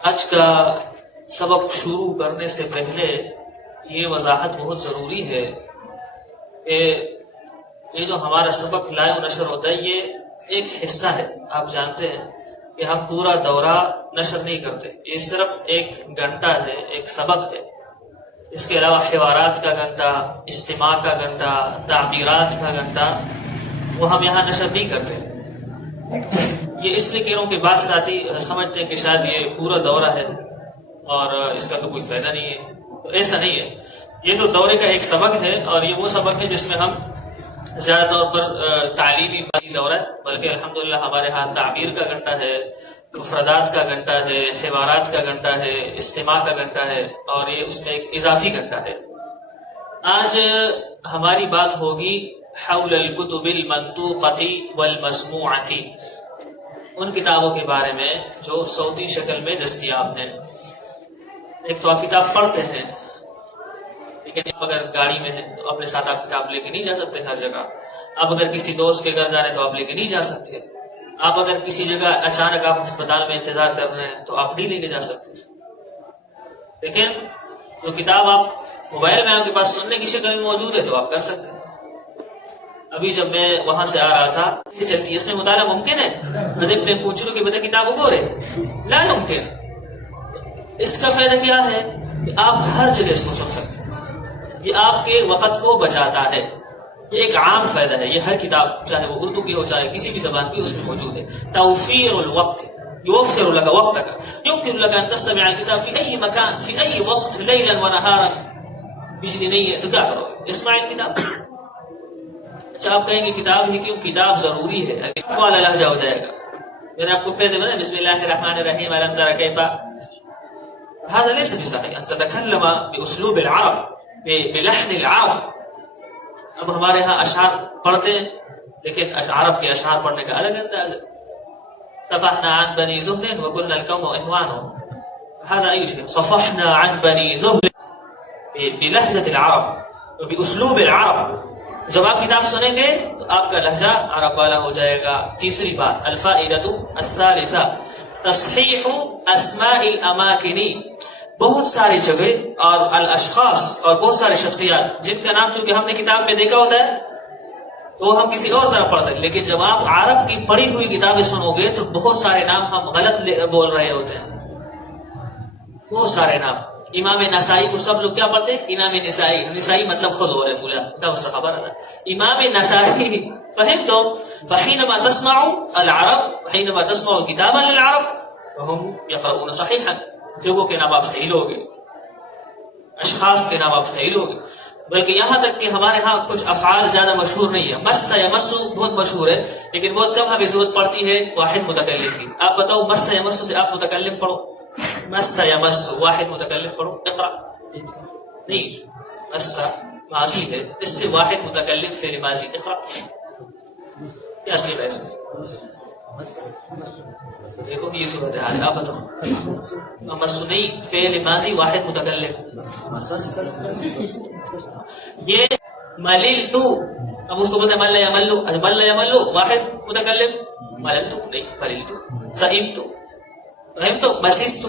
آج کا سبق شروع کرنے سے پہلے یہ وضاحت بہت ضروری ہے کہ یہ جو ہمارا سبق لائیو نشر ہوتا ہے یہ ایک حصہ ہے. آپ جانتے ہیں کہ ہم پورا دورہ نشر نہیں کرتے، یہ صرف 1 گھنٹہ ہے، ایک سبق ہے. اس کے علاوہ حوارات کا گھنٹہ، اجتماع کا گھنٹہ، تعبیرات کا گھنٹہ وہ ہم یہاں نشر نہیں کرتے. یہ اس لیے کہہ رہا ہوں کہ بعض ساتھی سمجھتے ہیں کہ شاید یہ پورا دورہ ہے اور اس کا تو کوئی فائدہ نہیں ہے. تو ایسا نہیں ہے، یہ تو دورے کا ایک سبق ہے اور یہ وہ سبق ہے جس میں ہم زیادہ طور پر تعلیمی دورہ ہے، بلکہ الحمدللہ ہمارے ہاں تعبیر کا گھنٹہ ہے، مفردات کا گھنٹہ ہے، حوارات کا گھنٹہ ہے، اجتماع کا گھنٹہ ہے اور یہ اس میں ایک اضافی گھنٹہ ہے. آج ہماری بات ہوگی حول الکتب المنطوقۃ والمسموعۃ، ان کتابوں کے بارے میں جو صوتی شکل میں دستیاب ہیں. ایک تو آپ کتاب پڑھتے ہیں، لیکن اگر گاڑی میں ہیں تو اپنے ساتھ آپ کتاب لے کے نہیں جا سکتے ہر جگہ. آپ اگر کسی دوست کے گھر جا رہے ہیں تو آپ لے کے نہیں جا سکتے. آپ اگر کسی جگہ اچانک آپ ہسپتال میں انتظار کر رہے ہیں تو آپ نہیں لے کے جا سکتے. لیکن جو کتاب آپ موبائل میں آپ کے پاس سننے کی شکل میں موجود ہے تو آپ کر سکتے ہیں. ابھی جب میں وہاں سے آ رہا تھا اسے چلتی ہے، اس میں مطالعہ ممکن ہے. ادب میں پوچھ لوں کہ بیٹا کتاب اگو رہے لا ممکن. اس کا فائدہ کیا ہے کہ آپ ہر جگہ اس کو سن سکتے ہیں. یہ آپ کے وقت کو بچاتا ہے. یہ ایک عام فائدہ ہے. یہ ہر کتاب چاہے وہ اردو کی ہو چاہے کسی بھی زبان کی اس میں موجود ہے. توفیر الوقت، يوفر لك وقتك، يمكن لك ان تستمع الكتاب في اي مكان في اي وقت ليلا ونهارا. بجلی نہیں ہے تو کیا کرو، اسمع الكتاب. اچھا آپ کہیں گے کتاب ہی کیوں؟ کتاب ضروری ہے. اگر والا لہجہ ہو جائے گا. میں نے آپ کو پہلے بتایا بسم اللہ الرحمن الرحیم الم تر کیف، هذا ليس بصحيح ان تتكلم باسلوب العرب بلحن العرب. اب ہمارے ہاں اشعار پڑھتے ہیں لیکن عرب کے اشعار پڑھنے کا الگ انداز ہے. صفحنا عن بني زهر وقلنا القوم اخوانهم، هذا اي شيء. صفحنا عن بني زهر بلهجة العرب وباسلوب العرب. جب آپ کتاب سنیں گے تو آپ کا لہجہ عرب والا ہو جائے گا. تیسری بات الفائدة الثالثة تصحیح اسماء الاماکن. بہت ساری جگہ اور الاشخاص اور بہت سارے شخصیات جن کا نام چونکہ ہم نے کتاب میں دیکھا ہوتا ہے تو ہم کسی اور طرح پڑھتے ہیں، لیکن جب آپ عرب کی پڑھی ہوئی کتابیں سنو گے تو بہت سارے نام ہم غلط بول رہے ہوتے ہیں. بہت سارے نام. امام نسائی کو سب لوگ کیا پڑھتے ہیں؟ امام نسائی. نسائی مطلب خود ہو رہے مولا دا خبر ہے. امام نسائی فهمتم؟ فحينما تسمع العرب، حينما تسمع الكتاب للعرب وهم يقرؤون صحيحا. جگہوں کے نام آپ صحیح لوگے، اشخاص کے نام آپ صحیح لوگے. بلکہ یہاں تک کہ ہمارے ہاں کچھ افعال زیادہ مشہور نہیں ہے. مس یمس بہت مشہور ہے لیکن بہت کم ہمیں ضرورت پڑتی ہے واحد متکلم کی. آپ بتاؤ مس یمس سے آپ متکلم پڑھو، مس یمس واحد متکلم پڑھو. اقرا نہیں، مس ماضی ہے، اس سے واحد متکلم فعل ماضی. اقرا کیا صیغہ ہے اس کا؟ دیکھو یہ صورت حال ہے. آپ بتاؤ مس نہیں، فعل ماضی واحد متکلم. یہ مللتو، اب اس کو بولتے ہیں مل یملو. مل یملو واحد متکلم، مللتو نہیں، مللتو. سئمتو، فہمتو، مسستو.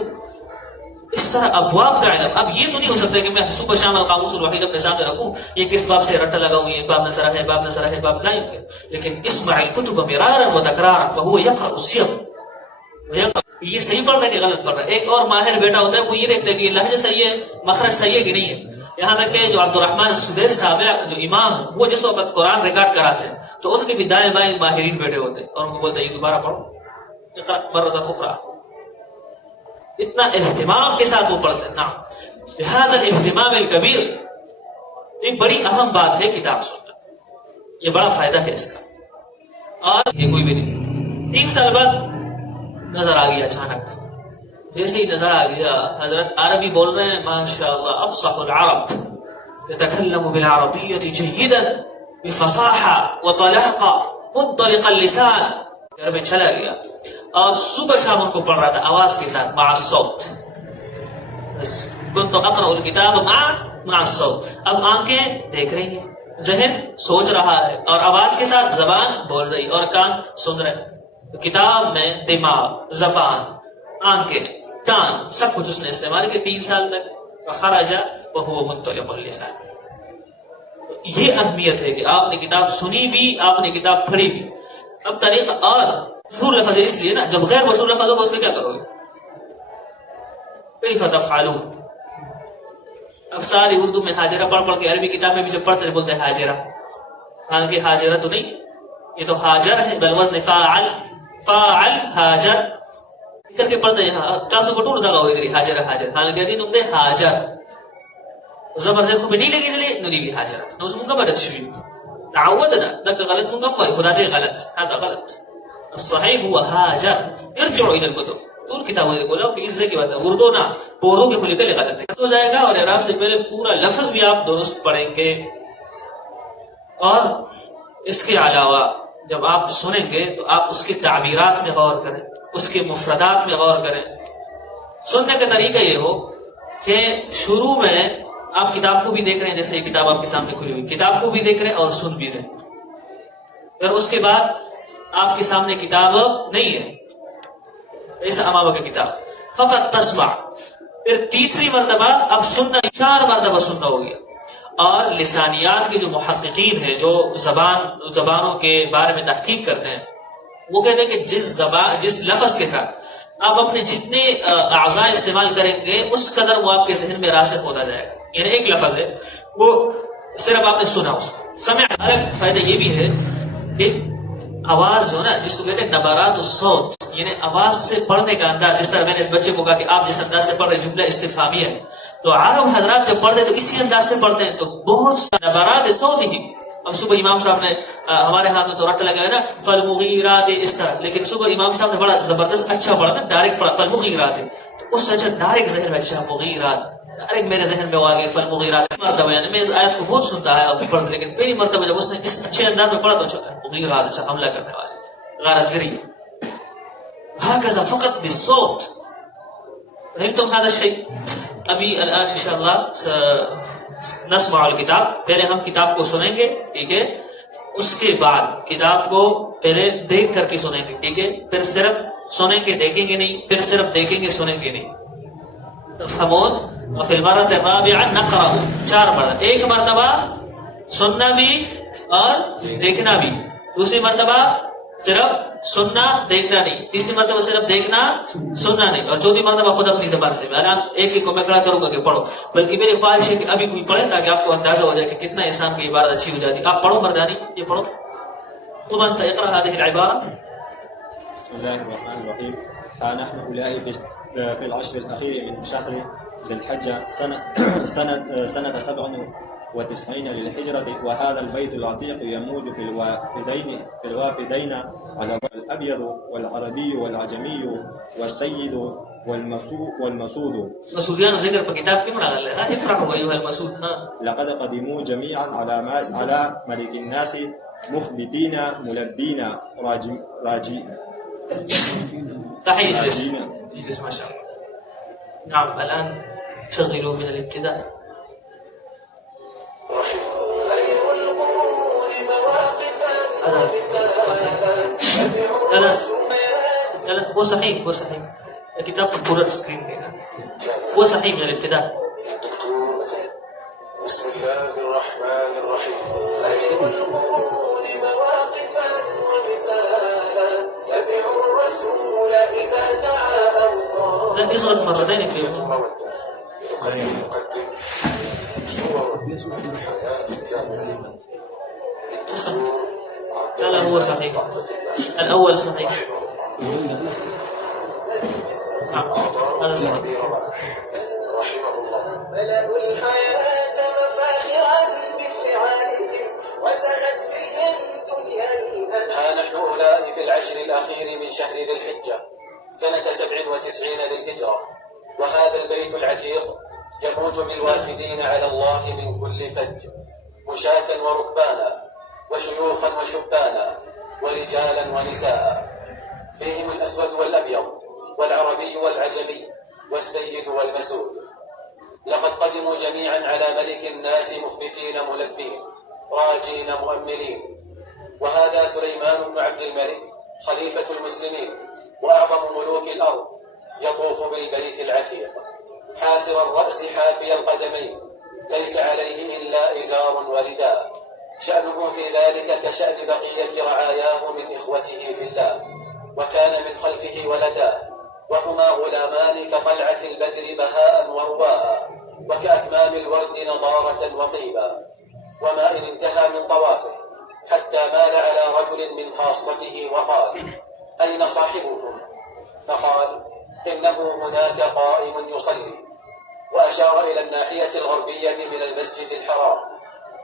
اس طرح ابواب کا علم. اب یہ تو نہیں ہو سکتا کہ میں صبح شام القاموس الوحید اپنے سامنے رکھوں یہ کس باب سے رٹا لگاؤں، یہ باب نظر ہے، باب نظر ہے، باب لا يمكن. لیکن اسمع الكتب مرارا وتکرارا فهو يقرأ السياق. یہ صحیح پڑھ رہا ہے کہ غلط پڑھ رہا ہے. ایک اور ماہر بیٹا ہوتا ہے وہ یہ دیکھتا ہے کہ یہ لہجہ صحیح ہے، مخرج صحیح ہے کہ نہیں ہے. یہاں تک کہ جو عبد الرحمن السدیر صاحب جو امام وہ جس وقت قرآن ریکارڈ کراتے ہیں تو ان کے بھی دائیں بائیں ماہرین بیٹھے ہوتے ہیں اور ان کو بولتے ہیں یہ دوبارہ پڑھو، اقرأ مرة أخرى. اتنا اہتمام کے ساتھ وہ پڑھتے ہیں. نعم بهذا الاہتمام الکبیر. ایک بڑی اہم بات ہے کتاب سننا، یہ بڑا فائدہ ہے اس کا. اور یہ کوئی بھی نہیں. 3 سال بعد نظر آ گیا اچانک، جیسے ہی نظر آ گیا حضرت عربی بول رہے ہیں ماشاء اللہ افصح العرب يتكلم بالعربية جيدا بفصاحة وطلاقة منطلق اللسان. گھر میں چلا گیا اور صبح شام ان کو پڑھ رہا تھا آواز کے ساتھ مع الصوت. كنت اقرأ الكتاب مع الصوت. اب آنکھیں دیکھ رہی ہیں، ذہن سوچ رہا ہے اور آواز کے ساتھ زبان بول رہی اور کان سن رہے. کتاب میں دماغ، زبان، آنکھیں کان سب کچھ اس نے استعمال کیا 3 سال تک. خرج وهو منطلق اللسان. یہ اہمیت ہے کہ آپ نے کتاب سنی بھی، آپ نے کتاب پڑھی بھی. اب طریقہ اور مشہور لفظ ہے اس لیے نا، جب غیر مشہور لفظ ہوگا اس میں کیا کرو گے؟ کیف تفعلون. اب ساری اردو میں حاجرہ پڑھ پڑھ کے عربی کتاب میں بھی جب پڑھتے بولتے ہیں حاجرہ، حالانکہ حاجرہ تو نہیں، یہ تو حاجر ہے، بل وزن فاعل، فاعل حاجر کر کے پڑھتے ہیں. تاسو کو ټول دغه ورګري حاجر حاجر، حالانکه دې نوم دی حاجر. زبر زه خو به نه لګېدلې نو دی حاجر. نو اوس موږ بدل شوي، تعودنا دغه غلط موږ وایو، خدا دې غلط، هذا غلط. الصحيح هو هاجر. ارجعوا الى الكتب. طول کتابوں کو بولا کہ اس سے کی بات ہے، اردو نہ اردو کے کھلی کے غلط ہے. تو جائے گا اور اعراب سے پہلے پورا لفظ بھی آپ درست پڑھیں گے. اور اس کے علاوہ جب آپ سنیں گے تو آپ اس کی تعبیرات میں غور کریں، اس کے مفردات میں غور کریں. سننے کا طریقہ یہ ہو کہ شروع میں آپ کتاب کو بھی دیکھ رہے ہیں، جیسے یہ کتاب آپ کے سامنے کھلی ہوئی، کتاب کو بھی دیکھ رہے ہیں اور سن بھی رہے ہیں. پھر اس کے بعد آپ کے سامنے کتاب نہیں ہے، ایسا امامہ کی کتاب، فقط تسمع. پھر تیسری مرتبہ اب سننا، 4 مرتبہ سننا ہو گیا. اور لسانیات کے جو محققین ہیں، جو زبانوں کے بارے میں تحقیق کرتے ہیں، وہ کہتے ہیں کہ جس لفظ کے ساتھ آپ اپنے جتنے اعضاء استعمال کریں گے اس قدر وہ آپ کے ذہن میں راسخ ہوتا جائے گا. یعنی ایک لفظ ہے، وہ صرف آپ نے سنا، اس کو سمع. الگ فائدہ یہ بھی ہے کہ آواز جو نا، جس کو کہتے ہیں نبرات الصوت، یعنی آواز سے پڑھنے کا انداز. جس طرح میں نے اس بچے کو کہا کہ آپ جس انداز سے پڑھ رہے جملہ استفہامیہ ہے، تو عرب حضرات جب پڑھتے تو اسی انداز سے پڑھتے ہیں، تو بہت سا نبرات صوت ہی. اب صبح امام صاحب نے ہمارے ہاتھ میں تو رٹ لگا ہے نا فالمغیرات اس طرح، لیکن صبح امام صاحب نے بڑا زبردست اچھا پڑھا نا، ڈائریکٹ پڑھا فالمغیرات، تو اس سے ڈائریکٹ ذہن میں اچھا مغیرات، ڈائریکٹ میرے ذہن میں آ گئے فالمغیرات. مرتبہ یعنی میں اس آیت کو بہت سنتا ہے اور پڑھتا، لیکن پہلی مرتبہ جب اس نے اس اچھے انداز میں پڑھا تو اچھا مغیرات، اچھا حملہ کرنے والے، غارت گری. هكذا فقط بالصوت. فهمتم هذا الشيء؟ ابھی الان انشاءاللہ نسمع الکتاب. پہلے ہم کتاب کو سنیں گے، ٹھیک ہے، اس کے بعد کتاب کو پہلے دیکھ کر کے سنیں گے، ٹھیک ہے، پھر صرف سنیں گے دیکھیں گے نہیں، پھر صرف دیکھیں گے سنیں گے نہیں. تفهمون؟ وفي المرة الرابعة نقرأ 4 مرتبہ، ایک مرتبہ سننا بھی اور دیکھنا بھی، دوسری مرتبہ صرف سننا دیکھنا نہیں، تیسری مرتبہ صرف دیکھنا سننا نہیں، اور چوتھی مرتبہ خود اپنی زبان سے. ایک ایک کو میں کھڑا کروں گا کہ پڑھو، بلکہ میری خواہش ہے کہ ابھی کوئی پڑھے تاکہ آپ کو اندازہ ہو جائے کہ کتنا انسان کی عبارت اچھی ہو جاتی. آپ پڑھو مردانی، یہ پڑھو. تم انت اقرأ هذه العبارة. بسم الله الرحمن الرحيم. ها نحن أولئك في العشر الأخير من شهر ذي الحجة سنة 97 للهجرة، وهذا البيت العتيق يموج في الوافدين على الأبيض والعربي والعجمي والسيد والمسود. مسودیان ذکر پر کتاب کی مراد ہے. افرحوا أيها المسود. لقد قدموا جميعا على ملك الناس مخبتين ملبين راجين. صحيح. اجلس ما شاء الله. نعم الآن شغلوا من الابتداء. لا وہ صحیح، وہ صحیح. کتاب کو پورا اسکرین دینا، وہ صحیح من الابتداء. بسم الله الرحمن الرحيم. خير القرون مواقفا ومثالا تبعوا الرسول إذا سعى أوطانا. لا اضغط مرتين في يقدم صور حياة التابعين. لا هو صحيح، الأول صحيح. هذا صحيح. رحمه الله. ملأوا الحياة مفاخرا بفعالهم وزنت بهم دنيا الأمل. ها نحن أولئك في العشر الأخير من شهر ذي الحجة سنة 97 للهجرة، وهذا البيت العتيق يموج بالوافدين على الله من كل فج، مشاة وركبانا وشيوخا وشبانا ورجالا ونساء، فيهم الأسود والأبيض والعربي والعجمي والسيد والمسود. لقد قدموا جميعا على ملك الناس مخبتين ملبين راجين مؤملين، وهذا سليمان بن عبد الملك خليفة المسلمين وأعظم ملوك الأرض، يطوف يطوف بالبيت العتيق حاسر الرأس حافي القدمين، ليس عليه إلا إزار ورداء، شأنه في ذلك كشأن بقية رعاياه من إخوته في الله. وكان من خلفه ولدان، وهما غلامان كطلعة البدر بهاء ورواء، وكأكمام الورد نضارة وطيبا. وما إن انتهى من طوافه حتى مال على رجل من خاصته وقال: أين صاحبكم؟ فقال: إنه هناك قائم يصلي، وأشار إلى الناحية الغربية من المسجد الحرام.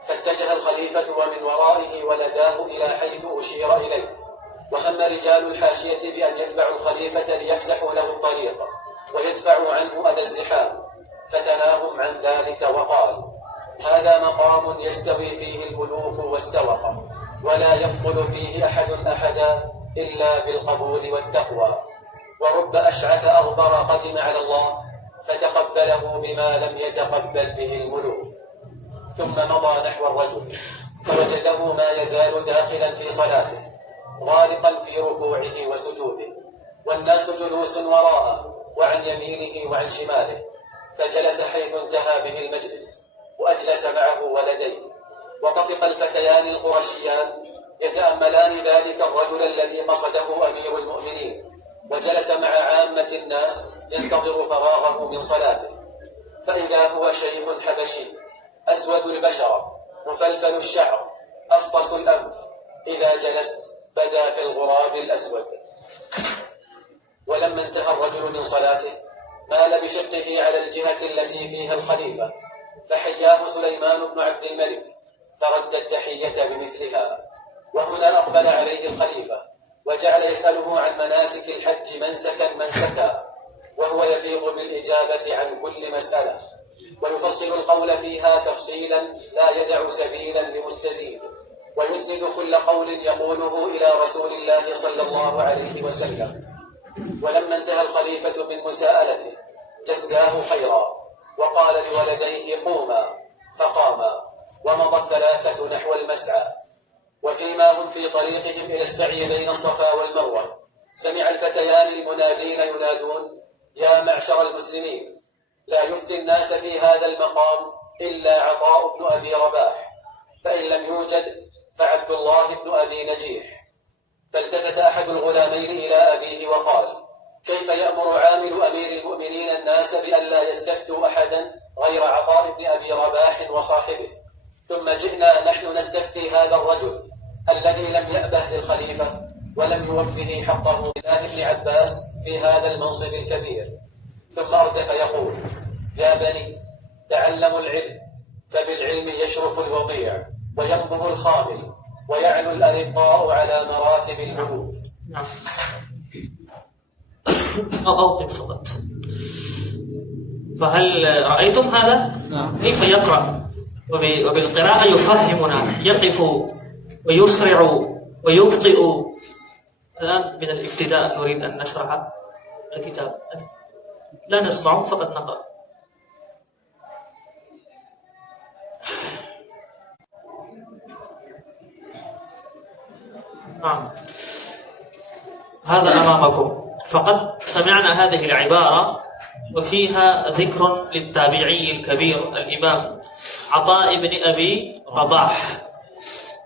فاتجه الخليفة ومن ورائه ولداه إلى حيث أشير إليه، وهم رجال الحاشية بأن يتبعوا الخليفة ليفسحوا له الطريق ويدفعوا عنه أذى الزحام، فتناهم عن ذلك وقال: هذا مقام يستوي فيه الملوك والسوقة، ولا يفضل فيه أحد أحدا إلا بالقبول والتقوى. ورب أشعث أغبر قدم على الله فتقبله بما لم يتقبل به الملوك. ثم مضى نحو الرجل فوجده ما يزال داخلا في صلاته غارقا في ركوعه وسجوده، والناس جلوس وراءه وعن يمينه وعن شماله، فجلس حيث انتهى به المجلس وأجلس معه ولديه. وطفق الفتيان القرشيان يتأملان ذلك الرجل الذي قصده أمير المؤمنين، وجلس مع عامة الناس ينتظر فراغه من صلاته. فإذا هو شيخ حبشي أسود البشرة مفلفل الشعر أفطس الأنف، إذا جلس بدا كالغراب الأسود. ولما انتهى الرجل من صلاته مال بشقه على الجهة التي فيها الخليفة، فحياه سليمان بن عبد الملك فرد التحية بمثلها. وهنا أقبل عليه الخليفة وجعل يسأله عن مناسك الحج منسكا، وهو يفيض بالإجابة عن كل مسألة، ويفصل القول فيها تفصيلا لا يدع سبيلا لمستزيد، ويسند كل قول يقوله إلى رسول الله صلى الله عليه وسلم. ولما انتهى الخليفة من مساءلته جزاه خيرا، وقال لولديه: قوما، فقاما، ومضى الثلاثة نحو المسعى. وفيما هم في طريقهم إلى السعي بين الصفا والمروة سمع الفتيان المنادين ينادون: يا معشر المسلمين، لا يفتي الناس في هذا المقام إلا عطاء بن أبي رباح، فإن لم يوجد فعبد الله بن أبي نجيح. فالتفت أحد الغلامين إلى أبيه وقال: كيف يأمر عامل أمير المؤمنين الناس بأن لا يستفتوا أحدا غير عطاء بن أبي رباح وصاحبه؟ ثم جئنا نحن نستفتي هذا الرجل الذي لم يأبه للخليفة ولم يوفه حقه الله بن عباس في هذا المنصب الكبير. ثم أردف يقول: يا بني، تعلموا العلم، فبالعلم يشرف الوضيع وينبه الخامل ويعلو الأرقاء على مراتب الملوك. أوقف فقط. فهل رأيتم هذا؟ كيف يقرأ وبالقراءة يفهمنا، يقف ويسرع ويبطئ. الآن من الابتداء نريد أن نشرح الكتاب، لا نسمعه فقط نقرأ. نعم، هذا أمامكم. فقد سمعنا هذه العبارة وفيها ذكر للتابعي الكبير الإمام عطاء بن أبي رباح: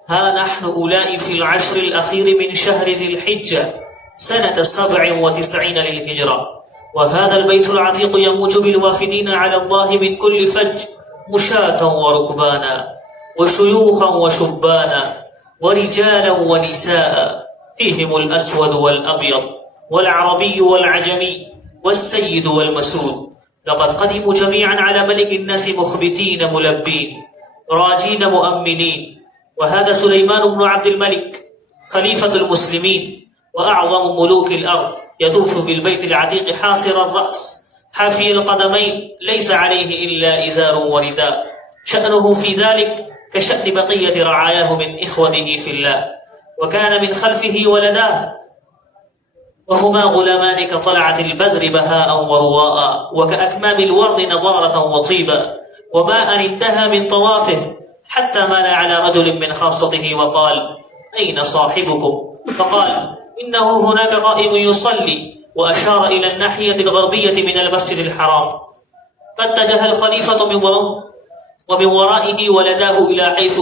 ها نحن أولئك في العشر الأخير من شهر ذي الحجة سنة 97 للهجرة، وهذا البيت العتيق يموج بالوافدين على الله من كل فج، مشاة وركبانا، وشيوخا وشبانا، ورجالا ونساء، فيهم الأسود والأبيض، والعربي والعجمي، والسيد والمسود. لقد قدموا جميعا على ملك الناس مخبتين ملبين راجين مؤمنين. وهذا سليمان بن عبد الملك خليفة المسلمين وأعظم ملوك الأرض، يطوف بالبيت العتيق حاصر الرأس حافي القدمين، ليس عليه إلا إزار ورداء، شأنه في ذلك كشأن بقية رعاياه من إخوته في الله. وكان من خلفه ولداه، وهما غلامان كطلعة البدر بهاء ورواء، وكأكمام الورد نضارة وطيبا. وما أن انتهى من طوافه حتى مال على رجل من خاصته وقال: أين صاحبكم؟ فقال: إنه هناك قائم يصلي، وأشار إلى الناحية الغربية من المسجد الحرام، فاتجه الخليفة ومن ورائه ولداه إلى حيث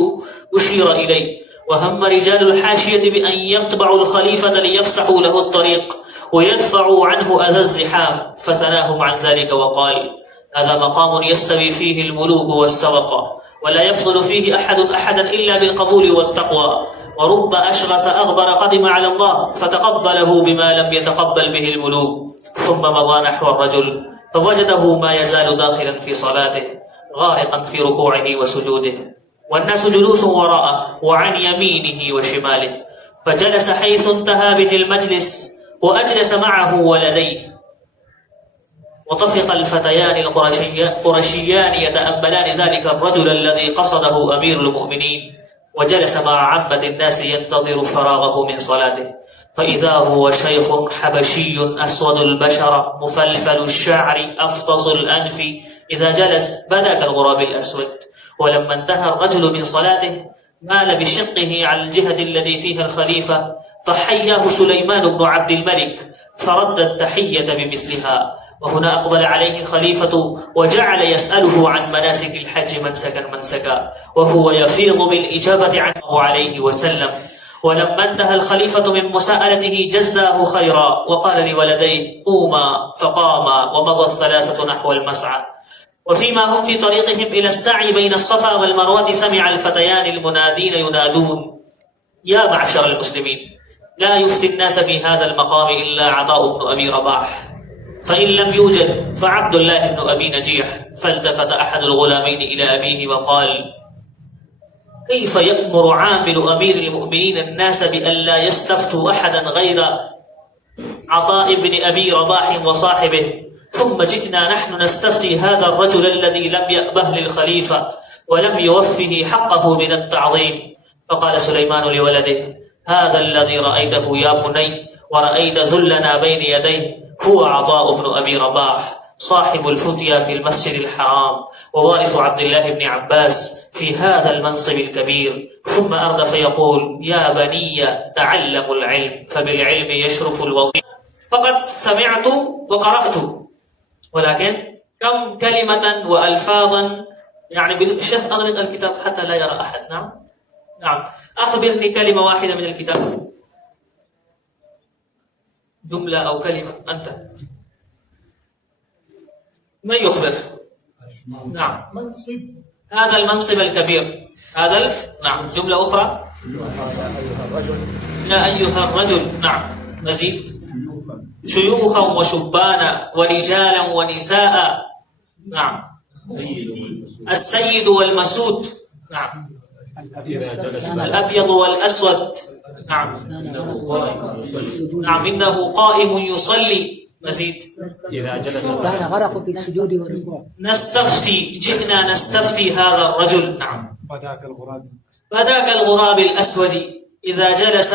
أشير إليه، وهم رجال الحاشية بأن يتبعوا الخليفة ليفسحوا له الطريق ويدفعوا عنه أذى الزحام، فثناهم عن ذلك وقال: هذا مقام يستوي فيه الملوك والسرقة، ولا يفضل فيه أحد أحدا إلا بالقبول والتقوى، ورب أشغث أغبر قدم على الله فتقبله بما لم يتقبل به الملوك، ثم مضى نحو الرجل فوجده ما يزال داخلا في صلاته غارقا في ركوعه وسجوده، والناس جلوس وراءه وعن يمينه وشماله، فجلس حيث انتهى به المجلس وأجلس معه ولديه، وطفق الفتيان القرشيان يتأملان ذلك الرجل الذي قصده أمير المؤمنين، وجلس مع عامة الناس ينتظر فراغه من صلاته، فإذا هو شيخ حبشي أسود البشرة مفلفل الشعر أفطس الأنف، إذا جلس بدا كالغراب الأسود. ولما انتهى الرجل من صلاته مال بشقه على الجهة التي فيها الخليفة، فحياه سليمان بن عبد الملك فرد التحية بمثلها، وهنا أقبل عليه الخليفة وجعل يسأله عن مناسك الحج منسكا، وهو يفيض بالإجابة عنه عليه وسلم. ولما انتهى الخليفة من مساءلته جزاه خيرا وقال لولديه: قوما، فقاما، ومضى الثلاثة نحو المسعى. وفيما هم في طريقهم إلى السعي بين الصفا والمروة سمع الفتيان المنادين ينادون: يا معشر المسلمين، لا يفتي الناس في هذا المقام إلا عطاء بن أبي رباح، فإن لم يوجد فعبد الله بن أبي نجيح. فالتفت أحد الغلامين إلى أبيه وقال: كيف يأمر عامل أمير المؤمنين الناس بأن لا يستفتوا أحدا غير عطاء بن أبي رباح وصاحبه، ثم جئنا نحن نستفتي هذا الرجل الذي لم يأبه للخليفة ولم يوفه حقه من التعظيم. فقال سليمان لولده: هذا الذي رأيته يا بني ورأيت ذلنا بين يديه هو عطاء بن أبي رباح، صاحب الفتيا في المسجد الحرام، ووارث عبد الله بن عباس في هذا المنصب الكبير. ثم أردف يقول: يا بني تعلموا العلم فبالعلم يشرف الوظيفة. فقد سمعت وقرأت، ولكن كم كلمة وألفاظا، يعني الشيخ أغلق الكتاب حتى لا يرى أحد. نعم، أخبرني كلمة واحدة من الكتاب، جملة أو كلمة. أنت من يخبر؟ نعم، هذا المنصب الكبير، نعم، جملة أخرى. يا أيها الرجل. نعم، مزيد. شيوخا وشبانا ورجالا ونساء. نعم، السيد والمسود. نعم، الأبيض والأسود. نعم، نعم، إنه قائم يصلي. مزيد. إذا جلس كان غرق في السجود والركوع. جئنا نستفتي هذا الرجل. نعم، بداك الغراب الأسود. إذا جلس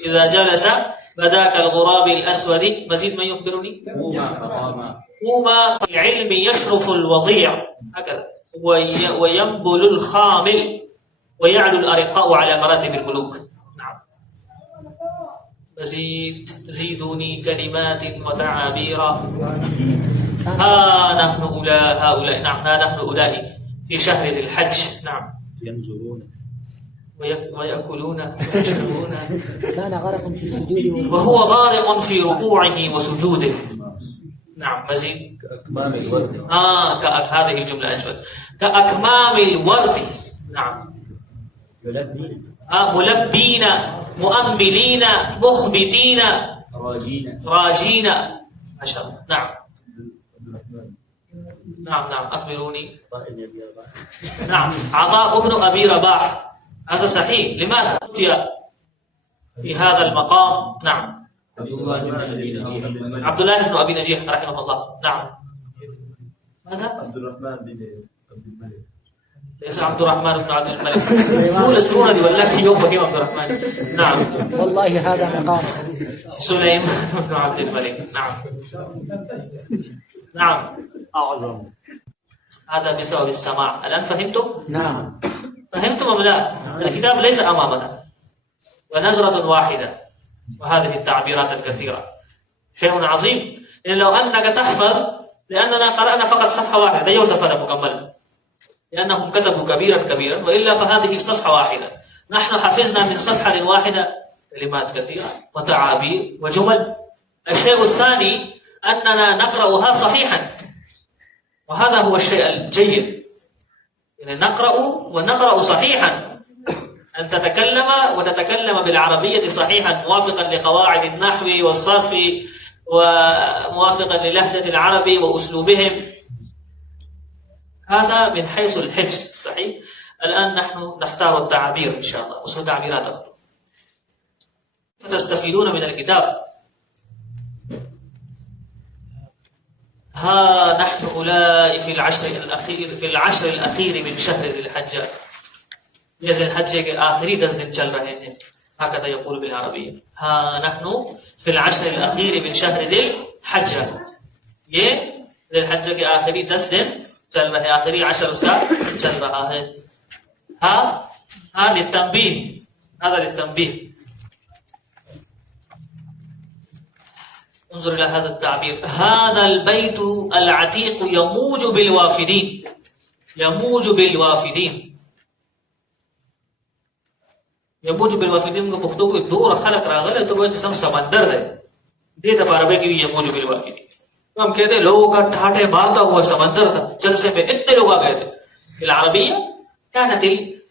إذا جلس بداك الغراب الأسود. مزيد ما يخبرني. قوما العلم يشرف الوضيع، هكذا، وينبل الخامل ويعلو الأرقاء على مراتب الملوك. نعم، مزيد. زيدوني كلمات وتعابير. نحن هؤلاء. نعم، نحن أولئك في شهر ذي الحج. نعم، ينظرون ويأكلون ويشربون. كان غرق في السجود وهو غارق في ركوعه وسجوده. نعم، مزيد. كأكمام الورد. هذه الجملة أجمل. كأكمام الورد. نعم، ملبين، مؤملين، مخبتين، راجين. ما شاء الله. نعم، نعم، أخبروني. نعم، عطاء بن أبي رباح، هذا صحيح. لماذا أتي في هذا المقام؟ نعم، عبد الله بن أبي نجيح رحمه الله. نعم، ماذا؟ عبد الرحمن بن عبد الملك. ليس عبد الرحمن بن عبد الملك. قول اسمه دي والله يوم بقي عبد الرحمن. نعم، والله هذا مقام سليمان بن عبد الملك. نعم، نعم، أعظم. هذا بسبب السماع. الآن فهمتم؟ نعم. فهمتم أم لا؟ الكتاب ليس أمامنا ونظرة واحدة وهذه التعبيرات الكثيرة شيء عظيم. إن لو أنك تحفظ، لأننا قرأنا فقط صفحة واحدة، ده يوسف هذا مكمل لأنهم كتبوا كبيرا وإلا فهذه صفحة واحدة. نحن حفظنا من صفحة واحدة كلمات كثيرة وتعابير وجمل. الشيء الثاني أننا نقرأها صحيحا، وهذا هو الشيء الجيد، يعني نقرأ صحيحا، أن تتكلم وتتكلم بالعربية صحيحا موافقا لقواعد النحو والصرف وموافقا للهجة العرب وأسلوبهم. هذا من حيث الحفظ صحيح. الآن نحن نختار التعابير إن شاء الله، وسط تعبيرات أخرى فتستفيدون من الكتاب. ها نحن أولئك في العشر الأخير من شهر ذي الحجة. یہ ذی الحجہ کے آخری 10 دن چل رہے ہیں، هكذا يقول بالعربية. ها نحن في العشر الأخير من شهر ذي الحجة. یہ ذی الحجہ کے آخری 10 دن چل رہے ہیں، آخری 10 اس کا چل رہا ہے. ها للتنبيه، هذا للتنبيه. انظر إلى هذا التعبير: هذا البيت العتيق يموج بالوافدين. يموج بالوافدين. يموج بالوافدين کو پختو کو دور خلق راغله تو وہ جسم سمندر ہے دے ته عربی کی يموج بالوافدين. ہم کہتے ہیں لوگوں کا ٹھاٹے مارتا ہوا سمندر تھا، جلسے میں اتنے لوگ آ گئے تھے. بالعربیہ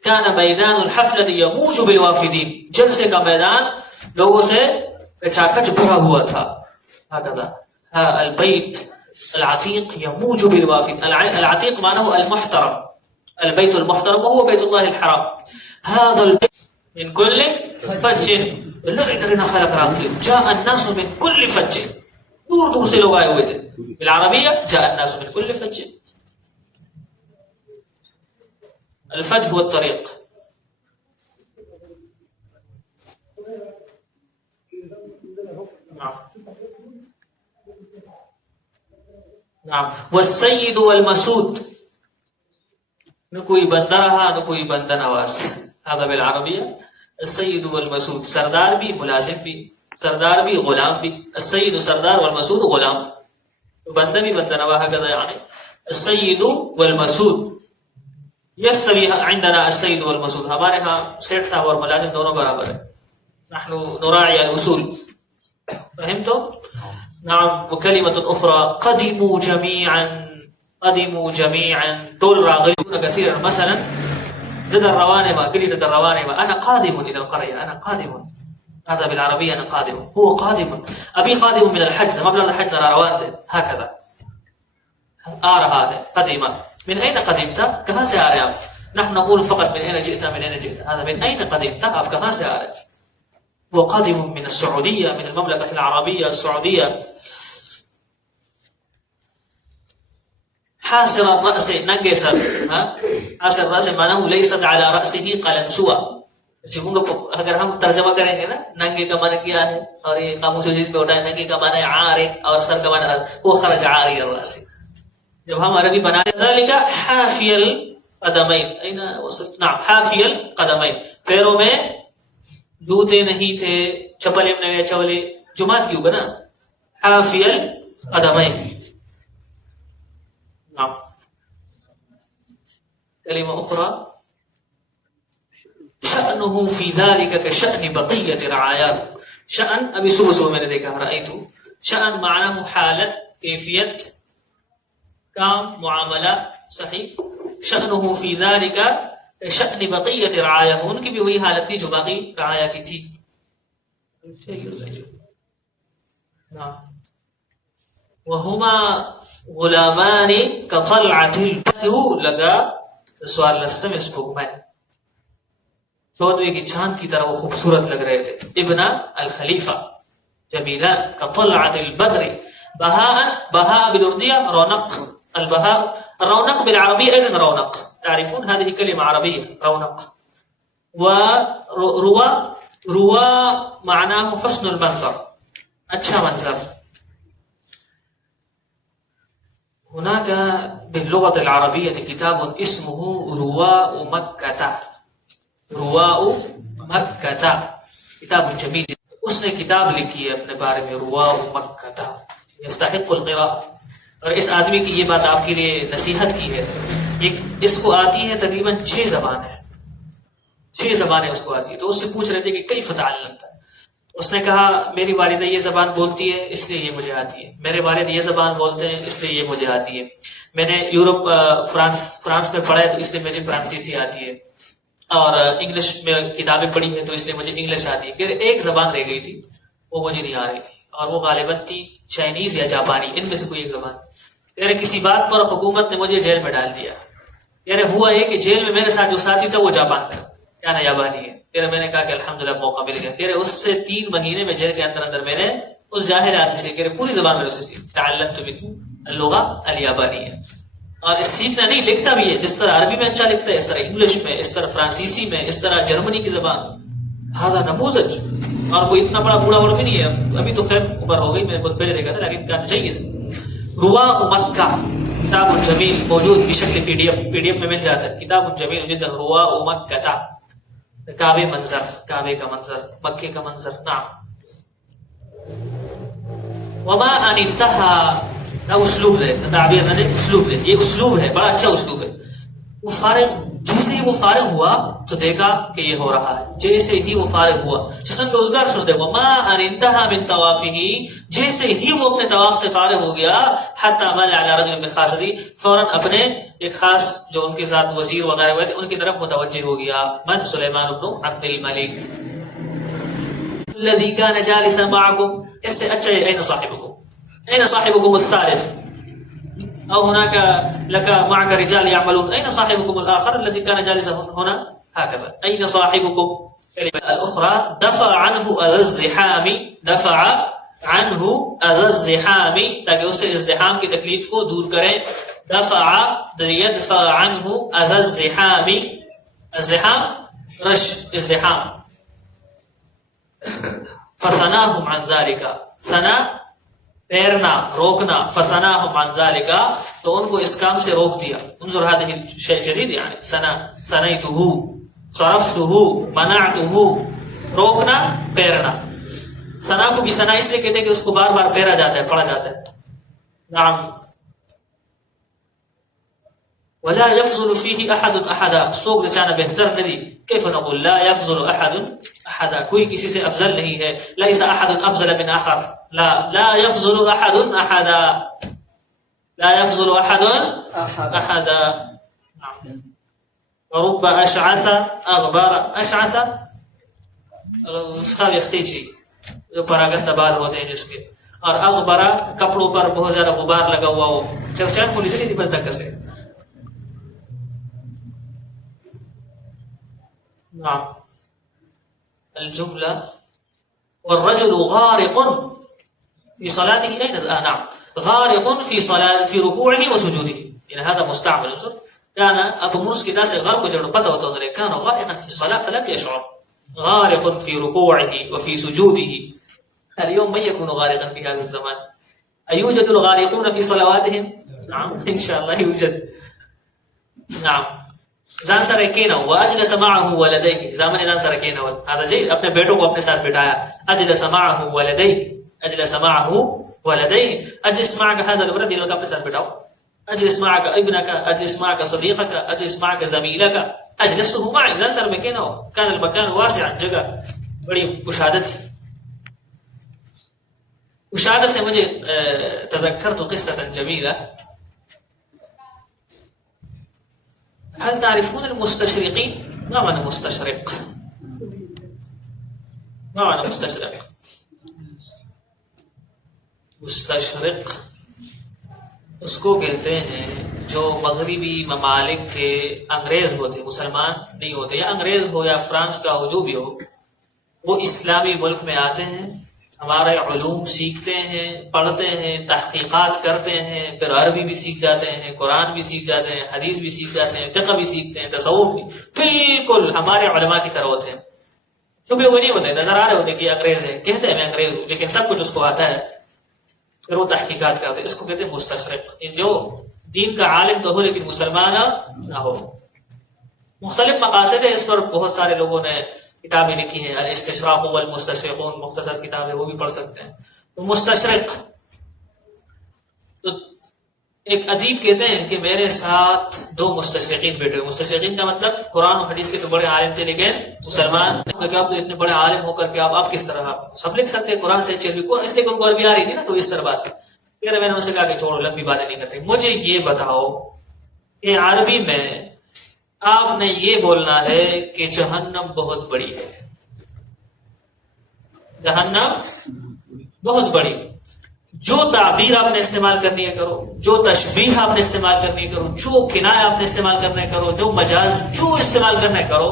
كان میدان الحفلة يموج بالوافدين. جلسے کا میدان لوگوں سے کچاکچ بھرا ہوا تھا. هكذا البيت العتيق يموج بالوافد. العتيق معناه المحترم، البيت المحترم وهو بيت الله الحرام. هذا البيت من كل فج لرنا خلق راقل. جاء الناس من كل فج، دور دور سے لوگ آئے ہوئے تھے. بالعربية جاء الناس من كل فج. الفج هو الطريق. نعم. والسيد والمسود، نہ کوئی بندہ رہا نہ کوئی بندہ نواز. هذا بالعربية. السيد والمسود، سردار بھی ملازم بھی، سردار بھی غلام بھی. السيد سردار والمسود غلام، بندہ بھی بندہ نواز. هكذا يعني السيد والمسود. يستوي عندنا السيد والمسود. ہمارے ہاں سیٹ صاحب اور ملازم دونوں برابر ہیں. نحن نراعي الأصول. فهمتم؟ نعم. وكلمة أخرى: قدموا جميعا. دول راغلون كثيرا. مثلا زد الروانم، قلت الروانم أنا قادم إلى القرية، أنا قادم. هذا بالعربية أنا قادم، هو قادم. أبي قادم من الحج، مبلغ الحج نرى روانته. هكذا هذا قدم. من أين قدمت؟ كما سے آ رہے آپ. نحن نقول فقط من أين جئت، من أين جئت. هذا من أين قدمت، آپ کہاں سے آ رہے. هو قادم من السعودية، من المملكة العربية السعودية. حاسر الرأس، ننگے سر. حاسر الرأس معناه ليست على رأسه قلنسوة. اگر ہم ترجمہ کریں گے نا، ننگے کا معنی کیا ہے، اور یہ قاموس جدید پہ اٹھائے، ننگے کا معنی عاري، اور سر کا معنی وہ خرج عاري الرأس. جب ہم عربی بناتے ہیں ذلك حافي القدمين. أين وصلت؟ نعم، حافي القدمين. پیروں میں جوتے نہیں تھے، چپلے میں نہیں، چولے جمعات کی ہوگا نا. حافي القدمين. نعم. كلمة أخرى: شأنه في ذلك كشأن بقية رعاياه. شأن ابھی صبح میں نے دیکھا، رأيت. شأن معناه حالت، کیفیت، کام، معاملہ. صحیح. شأنه في ذلك شأن بقية رعاياه. ان کی بھی وہی حالت تھی جو باقی رعایا کی تھی. نعم. وهما غلامان كطلعة البدر. لگا سوال لستم اس کو میں چودوے کی چاند کی طرح وہ خوبصورت لگ رہے تھے. ابن الخلیفہ جمیلان كطلعة البدر. بهاء بالأردية رونق. البهاء الرونق بالعربية أيضا رونق. تعرفون هذه كلمة عربية رونق. وروى معناه حسن المنظر، اچھا منظر. هناك باللغة العربية كتاب اسمه رواء مكة. رواء مكة کتاب جمیل. اس نے کتاب لکھی ہے اپنے بارے میں رواء مکہ یستحق القراء. اور اس آدمی کی یہ بات آپ کے لیے نصیحت کی ہے. اس کو آتی ہے تقریباً 6 زبانیں. 6 زبانیں اس کو آتی ہے. تو اس سے پوچھ رہے تھے کہ کیف تعلمت. اس نے کہا میری والدہ یہ زبان بولتی ہے اس لیے یہ مجھے آتی ہے. میرے والد یہ زبان بولتے ہیں اس لیے یہ مجھے آتی ہے. میں نے یورپ فرانس میں پڑھا ہے تو اس لیے مجھے فرانسیسی آتی ہے. اور انگلش میں کتابیں پڑھی ہیں تو اس لیے مجھے انگلش آتی ہے. پھر ایک زبان رہ گئی تھی وہ مجھے نہیں آ رہی تھی اور وہ غالباً تھی چائنیز یا جاپانی. ان میں سے کوئی ایک زبان. پھر کسی بات پر حکومت نے مجھے جیل میں ڈال دیا. یعنی ہوا یہ کہ جیل میں میرے ساتھ جو ساتھی تھا وہ جاپان کا یا جاپانی ہے. پھر میں نے کہا کہ الحمدللہ موقع مل گیا. پھر اس سے 3 مہینے میں جیل کے اندر میں نے اس جاہل آدمی سے پوری زبان میں اسے سیکھی. تعلمت منه اللغة اليابانية. اور سیکھنا نہیں لکھتا بھی ہے. جس طرح عربی میں اچھا لکھتا ہے اس طرح انگلش میں, اس طرح فرانسیسی میں, اس طرح جرمنی کی زبان. هذا نموذج. اور کوئی اتنا بڑا بوڑھا بھی نہیں ہے. ابھی تو خیر عمر ہو گئی, میں نے بہت پہلے دیکھا تھا لیکن کام جید. رواء مکہ کتاب جمیل موجود بشکل پی ڈی ایف میں مل جاتا ہے. کتاب جمیل جدا. رواء مکہ کعبے منظر, کعبے کا منظر, مکے کا منظر. نعم. وما ان انتهى اسلوب ہے تعبیر نہ دے اسلوب ہے. یہ اسلوب ہے, بڑا اچھا اسلوب ہے. وہ فارغ جیسے ہی وہ فارغ ہوا تو دیکھا کہ یہ ہو رہا ہے. جیسے ہی وہ فارغ ہوا چسن کا روزگار سن دے. وما ان انتهى من طوافه جیسے ہی وہ اپنے طواف سے فارغ ہو گیا. حتى مال على رجل من خاصدی فوراً اپنے ایک خاص جو ان کے ساتھ وزیر وغیرہ ہوئے تھے ان کی طرف متوجہ ہو گیا. من سلیمان بن عبد الملک الذي كان جالسا معكم. اس سے اچھا اين صاحبكم, اين صاحبكم الثالث. او هناك لك معك رجال يعملون, اين صاحبكم الاخر الذي كان جالسا هنا. هكذا اين صاحبكم. الاخرى دفع عنه اذى الزحام. دفع عنه اذى الزحام تاکہ اس سے ازدحام کی تکلیف کو دور کریں. دفع يدفع عنه اذى الزحام. الزحام رش ازدحام. فثناهم عن ذلك. ثنا پیرنا روکنا. فثناهم عن ذلك تو ان کو اس کام سے روک دیا. انظر هذه شيء جديد يعني. ثنيته صرفته منعته روکنا پیرنا. ثنا کو بھی ثنا اس لیے کہتے ہیں کہ اس کو بار بار پھیرا جاتا ہے, پڑھا جاتا ہے. نعم. ولا يفضل فيه احد احدا. سوق دچانا بہتر نہیں. كيف نقول لا يفضل احد احدا. کوئی کسی سے افضل نہیں ہے. ليس احد افضل من اخر. لا يفضل احد احدا. لا يفضل احد احدا. نعم. ورب اشعث اغبر. اشعث اس کا اختیچی جو پراگندہ بال ہوتے ہیں جس کے. اور اغبرا کپڑوں پر بہت زیادہ غبار لگا ہوا ہو. چل شاید کو نہیں بس دکا سے. نعم. الجملة والرجل غارق في صلاته. أين نعم غارق في صلاة في ركوعه وسجوده. يعني هذا مستعمل. كان أبو موسى كده غرق جرب قطعه كان غارقا في الصلاة فلم يشعر. غارق في ركوعه وفي سجوده. اليوم من يكون غارقا في هذا الزمان؟ أيوجد الغارقون في صلواتهم؟ نعم إن شاء الله يوجد. نعم. ځان سره کېنه واجلس معه ولديه. زامن ځان سره کېنه. هذا جيد. اپنے بیٹوں کو اپنے ساتھ بٹھایا. اجلس معه ولديه. اجلس معه ولديه. اجلس معك هذا الولد يلقى اپنے ساتھ بٹھاؤ. اجلس معك ابنك. اجلس معك صديقك. اجلس معك زميلك. اجلسته معي. ځان سره میں کېنه. كان المكان واسعا. جگہ بڑی کشادہ تھی. کشادہ سے مجھے تذکرت قصة جميلة. هل تعرفون المستشرقين؟ ما معنى مستشرق؟ ما معنى مستشرق؟ مستشرق اس کو کہتے ہیں جو مغربی ممالک کے انگریز ہوتے, مسلمان نہیں ہوتے, یا انگریز ہو یا فرانس کا ہو جو بھی ہو, وہ اسلامی ملک میں آتے ہیں, ہمارے علوم سیکھتے ہیں, پڑھتے ہیں, تحقیقات کرتے ہیں, پھر عربی بھی سیکھ جاتے ہیں, قرآن بھی سیکھ جاتے ہیں, حدیث بھی سیکھ جاتے ہیں, فقہ بھی سیکھتے ہیں, تصوف بھی. بالکل ہمارے علماء کی طرح ہوتے ہیں. چھپے ہوئے نہیں ہوتے, نظر آ رہے ہوتے کہ انگریز ہے, کہتے ہیں میں انگریز ہوں, لیکن سب کچھ اس کو آتا ہے. پھر وہ تحقیقات کرتے. اس کو کہتے ہیں مستشرق، جو دین کا عالم تو ہو لیکن مسلمان نہ ہو. مختلف مقاصد ہے، اس پر بہت سارے لوگوں نے کتابیں لکھی ہیں. الاستشراق والمستشرقون مختصر کتاب ہے، وہ بھی پڑھ سکتے ہیں. تو مستشرق، تو ایک ادیب کہتے ہیں کہ میرے ساتھ 2 مستشرقین بیٹھے. مستشرقین کا مطلب قرآن و حدیث کے تو بڑے عالم تھے لیکن مسلمان. کہ آپ تو اتنے بڑے عالم ہو کر کے آپ کس طرح سب لکھ سکتے ہیں قرآن سے اچھے لکھو، اس لیے کہ ان کو عربی آ رہی تھی نا، تو اس طرح بات. پھر میں نے ان سے کہا کہ چھوڑو، لمبی باتیں نہیں کرتے، مجھے یہ بتاؤ کہ عربی میں آپ نے یہ بولنا ہے کہ جہنم بہت بڑی ہے، جہنم بہت بڑی. جو تعبیر آپ نے استعمال کرنی ہے کرو، جو تشبیہ آپ نے استعمال کرنی ہے کرو، جو کنایہ آپ نے استعمال کرنا ہے کرو، جو مجاز جو استعمال کرنا ہے کرو،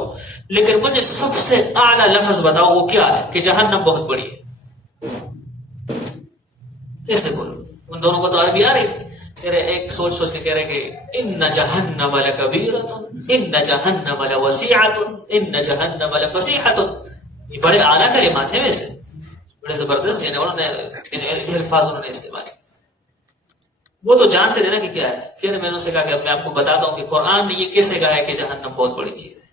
لیکن مجھے سب سے اعلیٰ لفظ بتاؤ وہ کیا ہے کہ جہنم بہت بڑی ہے. کیسے بولو؟ ان دونوں کو تو عربی آ رہی. میرے ایک سوچ کے کہہ رہے کہ ان جہنم لکبیرۃ ان جہنم لوسیعۃ ان جہنم لفسیحۃ. یہ بڑے اعلیٰ کلمات ہیں، ویسے بڑے زبردست، یعنی انہوں نے یہ الفاظ انہوں نے استعمال. وہ تو جانتے تھے نا کہ کیا ہے. کہ میں نے ان سے کہا کہ میں آپ کو بتاتا ہوں کہ قرآن نے یہ کیسے کہا ہے کہ جہنم بہت بڑی چیز ہے.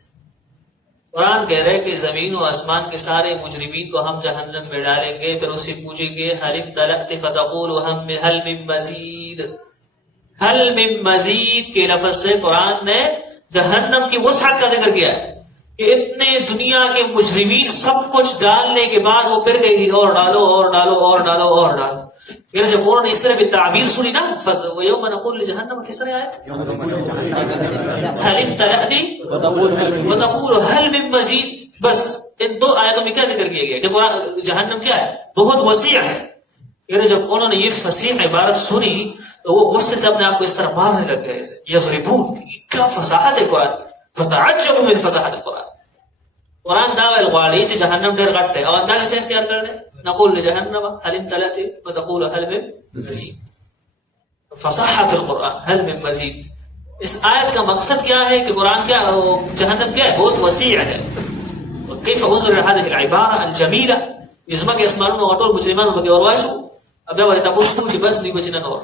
قرآن کہہ رہے کہ زمین و آسمان کے سارے مجرمین کو ہم جہنم میں ڈالیں گے، پھر اس سے پوچھیں گے حل امتلأت فتقول حل من مزید. حل من مزید کے لفظ سے قرآن نے جہنم کی وسعت کا ذکر کیا ہے کہ اتنے دنیا کے مجرمین سب کچھ ڈالنے کے بعد وہ پھر گئی اور ڈالو اور ڈالو اور ڈالو اور ڈالو. پھر جب انہوں نے اس طرح بھی تعبیر سنی نا، وَيَوْمَ نَقُولُ لِجَهَنَّمَ، کس طرح آیت حل امتلأت وتقول هل من مزید. بس ان 2 آیتوں میں کیا ذکر کیا گیا کہ جہنم کیا ہے؟ بہت وسیع ہے. پھر جب انہوں نے یہ فصیح عبارت سنی تو وہ غصے سے اپنے آپ کو اس طرح مارنے لگ گئے. یضربون، کیا فصاحت ہے قرآن. فتعجبوا من فصاحت القرآن. قرآن دا ویل چې جهنم ډېر غټ دی او اندازې سے اختیار کړل. نقول لجهنم هل امتلأت وتقول هل من مزید. فصاحت القرآن هل من مزید. اس آیت کا مقصد کیا ہے کہ قرآن کیا، جہنم کیا ہے؟ بہت وسیع ہے. كيف انظر الى هذه العباره الجميله يسمك يسمعون وغطول مجرمان وبيورواجوا ابدا ولا تبوسوا بس دي وجهنا نور.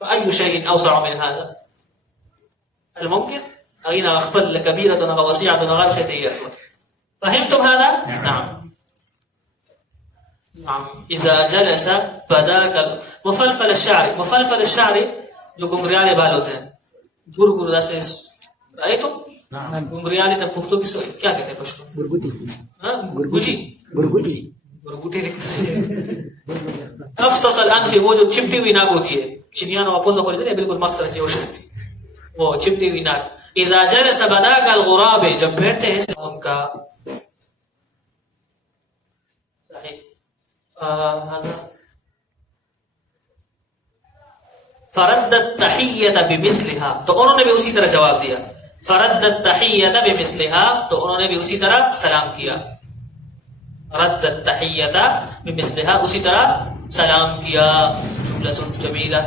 فاي شيء اوسع من هذا؟ الممكن اين اخبر كبيره ووسيعه غير سيئه. فهمتم هذا؟ نعم. نعم. اذا جلس بداك مفلفل الشعر. مفلفل الشعر جو گنگریالے بال ہوتے ہیں، گرگردا سے آئے تو گنگریالے تب پختوں کی کیا کہتے ہیں پشتو؟ گرگوٹی. ہاں گرگوٹی. گرگوٹی. گرگوٹی افتصل الانف، وہ جو چپٹی ہوئی ناک ہوتی ہے، چنیان واپس ہو جاتے ہیں بالکل مقصد ہے وہ چپٹی ہوئی ناک. اذا جلس بداك الغراب، جب بیٹھتے ہیں ان کا فرد التحیۃ بمثلها، تو انہوں نے بھی اسی طرح جواب دیا. فرد التحیۃ بمثلها، تو انہوں نے بھی اسی طرح سلام کیا. رد التحیۃ بمثلها، اسی طرح سلام کیا. جملۃ جمیلہ.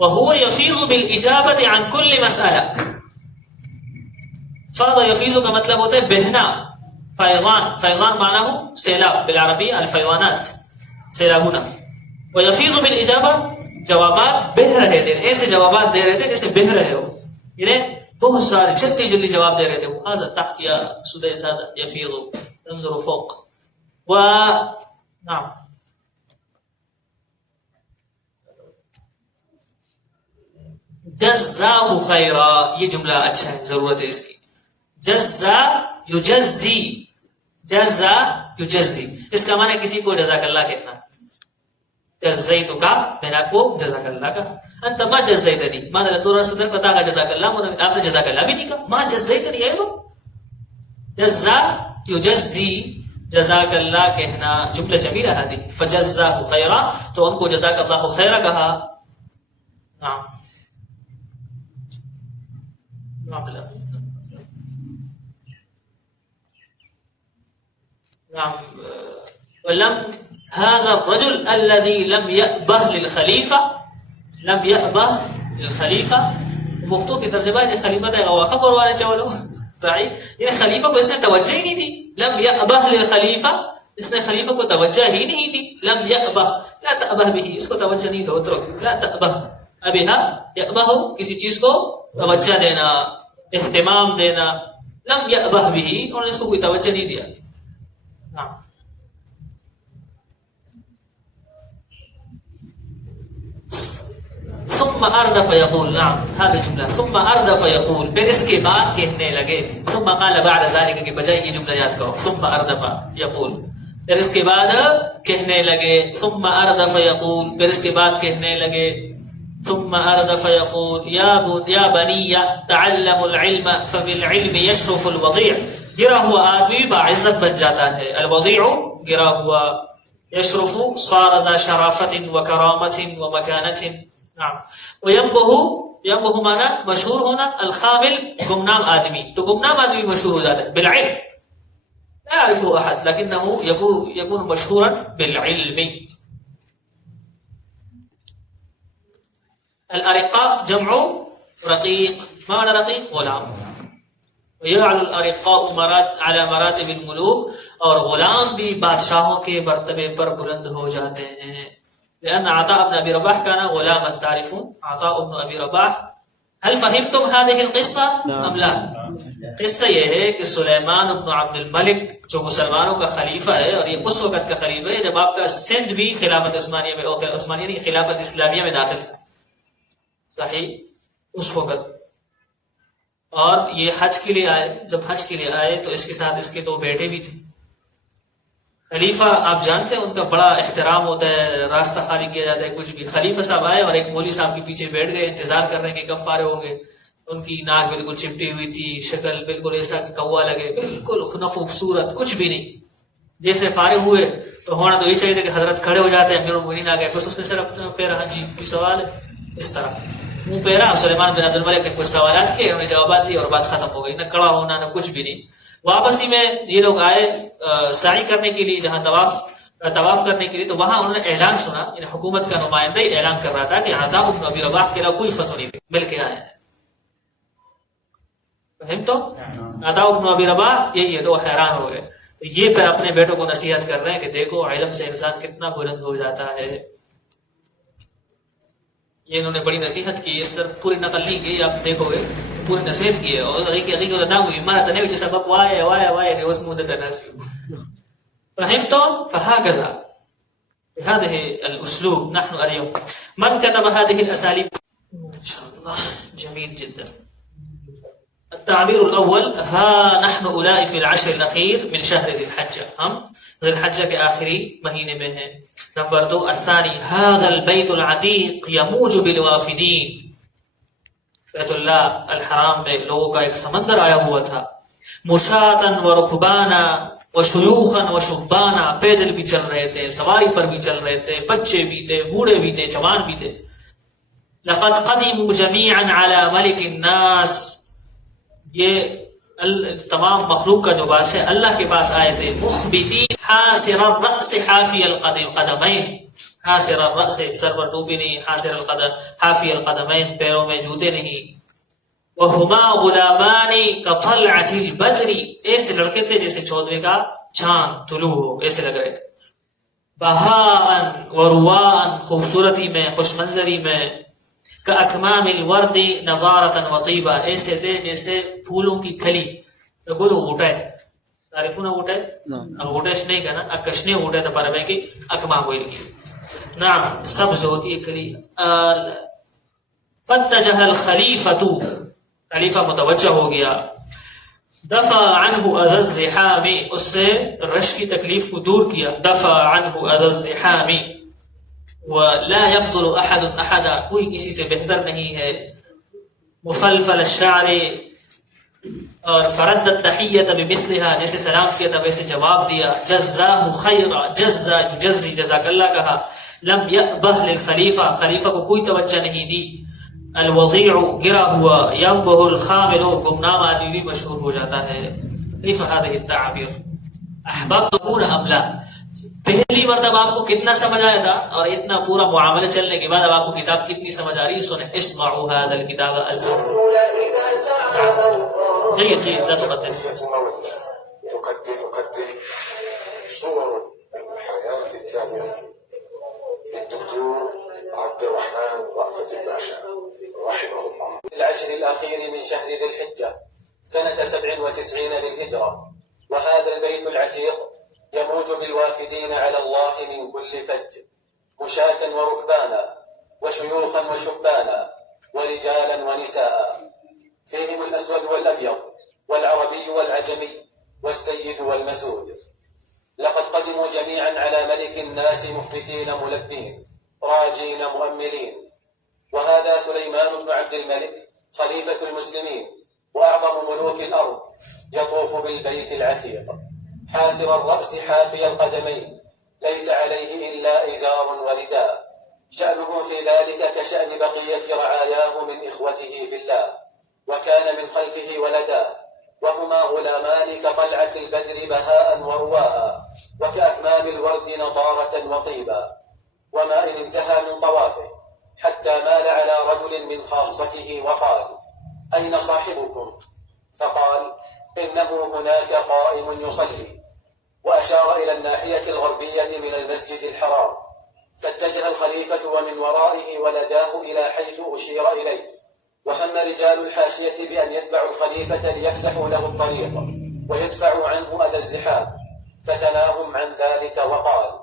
وهو يفيض بالاجابه عن كل مساله. فاض يفيض کا مطلب ہوتا ہے بہنا. فیضان، فیضان معنی ہو سیلاب، بالعربی الفیضانات، سیلابنا. ويفيض بالاجابه، جوابات بہہ رہے تھے، ایسے جوابات دے رہے تھے جیسے بہہ رہے ہو، یعنی بہت سارے جلدی جلدی جواب دے رہے تھے. هذا تحت يا سديس، هذا يفيض انظر فوق. و نعم. جزاء خیرا، یہ جملہ اچھا ہے، ضرورت ہے اس کی. جزا یجزی، جزا یجزی، اس کا معنی کسی کو جزاک اللہ کہنا. جزیتو کا، میں نے آپ کو جزاک اللہ کہا. انت ما جزیتنی، ما دلتورا صدر پتا کا جزاک اللہ، آپ نے جزاک اللہ بھی نہیں کہا. ما جزیتنی ہے تو جزا یجزی، جزاک اللہ کہنا. جملہ جمیلہ ہے. فجزاہ خیرا، تو ان کو جزاک اللہ خیرا کہا. نعم. نعم. ولم هذا الرجل الذي لم يأبه للخليفة، لم يأبه للخليفة، مختو کی ترجمہ ہے خلیفہ ہے وہ خبر والے چولو صحیح، یہ خلیفہ کو اس نے توجہ ہی نہیں دی. لم يأبه للخلیفہ، اس نے خلیفہ کو توجہ ہی نہیں دی. لم يأبه لا تأبہ بھی، اس کو توجہ نہیں دو، اترک. لا تأبہ ابہا یأبہ، کسی چیز کو توجہ دینا، اہتمام دینا. لم یأبہ بھی، انہوں نے اس کو کوئی توجہ نہیں دیا. ہاں. ثم اردف یقول، نعم هذه جملہ، ثم اردف یقول، پھر اس کے بعد کہنے لگے. ثم قال بعد ذلك کے بجائے یہ جملہ یاد کرو، ثم اردف یقول، پھر اس کے بعد کہنے لگے. ثم اردف یقول، پھر اس کے بعد کہنے لگے. ثم اردف یقول یا بنی تعلموا العلم ففي العلم يشرف الوضيع. گرا ہوا آدمی باعزت بن جاتا ہے. الوضيع گرا ہوا، يشرف صار ذا شرافة وكرامة ومكانة. نعم. وينبه مانا مشہور ہونا، الخامل گمنام آدمی، تو گمنام آدمی مشہور ہو جاتا ہے بالعلم. لا يعرفه احد لكنه يكون مشهورا بالعلم. الارقاء جمع رقيق. ما معنى رقيق؟ غلام. ويعلو الارقاء على مراتب الملوك، اور غلام بھی بادشاہوں کے مرتبے پر بلند ہو جاتے ہیں. لأن عطاء بن أبي رباح كان غلاما. تعرفون عطاء بن أبي رباح؟ هل فهمتم هذه القصة أم لا؟ قصہ یہ ہے کہ سلیمان بن عبد الملک جو مسلمانوں کا خلیفہ ہے، اور یہ اس وقت کا خلیفہ ہے جب آپ کا سندھ بھی خلافت عثمانیہ میں، عثمانیہ نہیں، خلافت اسلامیہ میں داخل تھا. صحیح اس وقت. اور یہ حج کے لیے آئے. جب حج کے لیے آئے تو اس کے ساتھ اس کے دو بیٹے بھی تھے. خلیفہ آپ جانتے ہیں ان کا بڑا احترام ہوتا ہے، راستہ خالی کیا جاتا ہے. کچھ بھی خلیفہ صاحب آئے اور ایک مولوی صاحب کے پیچھے بیٹھ گئے، انتظار کر رہے ہیں کہ کب فارغ ہوں گے. ان کی ناک بالکل چپٹی ہوئی تھی، شکل بالکل ایسا کہ کوا لگے، بالکل نہ خوبصورت، کچھ بھی نہیں. جیسے فارغ ہوئے تو ہونا تو یہ چاہیے تھا کہ حضرت کھڑے ہو جاتے ہیں، امیر المؤمنین آ گئے، بس اس نے صرف پیرا، ہاں جی کوئی سوال ہے، اس طرح منہ پیرا. سلیمان بن عبد الملک نے کچھ سوالات کیے، انہوں نے جوابات دیے اور بات ختم ہو گئی. نہ کڑا ہونا نہ کچھ بھی نہیں. واپسی میں یہ لوگ آئے سعی کرنے کے لیے، جہاں طواف کرنے کے لیے، تو وہاں انہوں نے اعلان سنا. یعنی حکومت کا نمائندہ ہی اعلان کر رہا تھا کہ عطاء بن ابی رباح کے علاوہ کوئی فتح نہیں مل کے آئے ہیں. فہم تو عطاء بن ابی رباح یہی ہے. تو وہ حیران ہو گئے. تو یہ پھر اپنے بیٹوں کو نصیحت کر رہے ہیں کہ دیکھو علم سے انسان کتنا بلند ہو جاتا ہے. یہ انہوں نے بڑی نصیحت کی. اس پر پوری نقل نہیں کی، آپ دیکھو گے پوری نصیحت کی ہے. اور حقیقت نام ہوئی مارا تنے وچ سبب وائے نے اس مدت ناس. فهمت؟ فهكذا بهذه الأسلوب نحن اليوم. من كتب هذه الأساليب؟ إن شاء الله جميل جدا. التعبير الأول: ها نحن أولئك في العشر الأخير من شهر ذي الحجة. ہم ذی الحجہ کے آخری مہینے میں ہیں. نمبر 2: الثاني: هذا البيت العتيق يموج بالوافدين. بیت اللہ الحرام میں لوگوں کا ایک سمندر آیا ہوا تھا. مشاة وركبانا وشيوخا وشبانا، پیدل بھی چل رہے تھے، سواری پر بھی چل رہے تھے، بچے بھی تھے، بوڑھے بھی تھے، جوان بھی تھے. لقد قدموا جميعا على ملك الناس، یہ تمام مخلوق کا جو بادشاہ اللہ کے پاس آئے تھے. مخبتين حاسر الرأس حافي القدمين، حاسر الرأس سر پر ٹوپی نہیں، حاسر القدم حافي القدمين پیروں میں جوتے نہیں. وَهُمَا غُلَامَانِ كَطَلْعَةِ الْبَدْرِ، ایسے لڑکے تھے جیسے چودھویں کا چاند طلوع ہو، ایسے لگ رہے تھے. بَهَاءً وَرُوَاءً، خوبصورتی میں، خوش منظری میں. كَأَكْمَامِ الْوَرْدِ نَضَارَةً وَطِيبًا، ایسے تھے جیسے پھولوں کی کھلی. گلو غوٹے تعریفون غوٹے غوٹش نہیں کہنا، اکشنے غوٹے تھا پرمے کی اکمام ہوئی کی. نعم سبز ہوتی ہے کلی. فَاتَّجَهَ الْخَلِيفَةُ، خلیفہ متوجہ ہو گیا. دفع عنہ اذى الزحام، اس سے رش کی تکلیف کو دور کیا. دفع عنہ اذى الزحام ولا يفضل احد احدا، کوئی کسی سے بہتر نہیں ہے. مفلفل الشعر، اور فرد التحیۃ بمثلها، جیسے سلام کیا تھا ویسے جواب دیا. جزاہ خیرا، جزا یجزی، جزاک اللہ کہا. لم یأبہ للخلیفہ، خلیفہ کو کوئی توجہ نہیں دی. الوضیع گرا ہوا. ینبہ الخامل، گمنام آدمی بھی مشہور ہو جاتا ہے. کیف هذه التعابیر؟ احببتمون ام لا؟ پہلی مرتبہ آپ کو کتنا سمجھ آیا تھا، اور اتنا پورا معاملہ چلنے کے بعد اب آپ کو کتاب کتنی سمجھ آ رہی ہے؟ سنیں اسمعوا هذا الكتاب الان. جيد جيد لا تقدم. تقدر صور الحياة التابعية الأخير من شهر ذي الحجة سنة 97 للهجرة، وهذا البيت العتيق يموج بالوافدين على الله من كل فج، مشاة وركبانا وشيوخا وشبانا ورجالا ونساء، فيهم الأسود والأبيض والعربي والعجمي والسيد والمسود. لقد قدموا جميعا على ملك الناس مخبتين ملبين راجين مؤملين، وهذا سليمان بن عبد الملك خليفة المسلمين وأعظم ملوك الأرض، يطوف بالبيت العتيق حاسر الرأس حافي القدمين، ليس عليه إلا إزار ورداء، شأنه في ذلك كشأن بقية رعاياه من إخوته في الله. وكان من خلفه ولداه، وهما غلامان كطلعة البدر بهاء ورواء، وكأكمام الورد نضارة وطيبا. وما إن انتهى من طوافه حتى مال على رجل من خاصته وقال: أين صاحبكم؟ فقال: إنه هناك قائم يصلي، وأشار إلى الناحية الغربية من المسجد الحرام، فاتجه الخليفة ومن ورائه ولداه إلى حيث أشير إليه، وهم رجال الحاشية بأن يتبعوا الخليفة ليفسحوا له الطريق ويدفعوا عنه أذى الزحام، فثناهم عن ذلك وقال: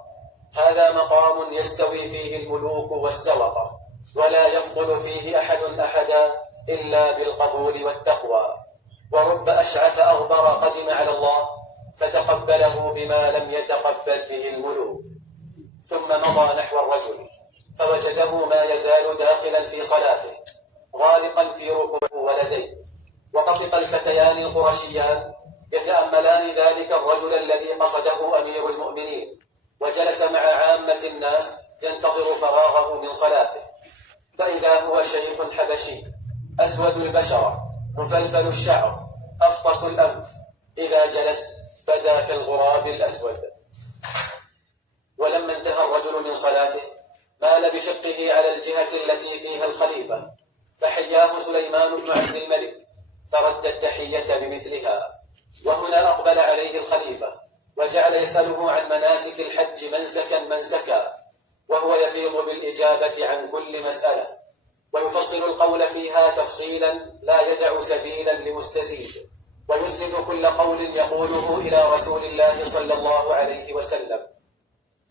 هذا مقام يستوي فيه الملوك والسوقة، ولا يفضل فيه أحد أحدا إلا بالقبول والتقوى، ورب أشعث أغبر قدم على الله فتقبله بما لم يتقبل به الملوك. ثم مضى نحو الرجل فوجده ما يزال داخلا في صلاته غالقا في ركوعه ولديه، وطفق الفتيان القرشيان يتأملان ذلك الرجل الذي قصده أمير المؤمنين، وجلس مع عامة الناس ينتظر فراغه من صلاته، فإذا هو شيخ حبشي أسود البشرة مفلفل الشعر أفطس الأنف، إذا جلس بدا كالغراب الأسود. ولما انتهى الرجل من صلاته مال بشقه على الجهة التي فيها الخليفة، فحياه سليمان بن عبد الملك فرد التحية بمثلها. وهنا أقبل عليه الخليفة وجعل يسأله عن مناسك الحج منسكا، وهو يفيض بالإجابة عن كل مسألة، ويفصل القول فيها تفصيلا لا يدع سبيلا لمستزيد، ويسند كل قول يقوله إلى رسول الله صلى الله عليه وسلم.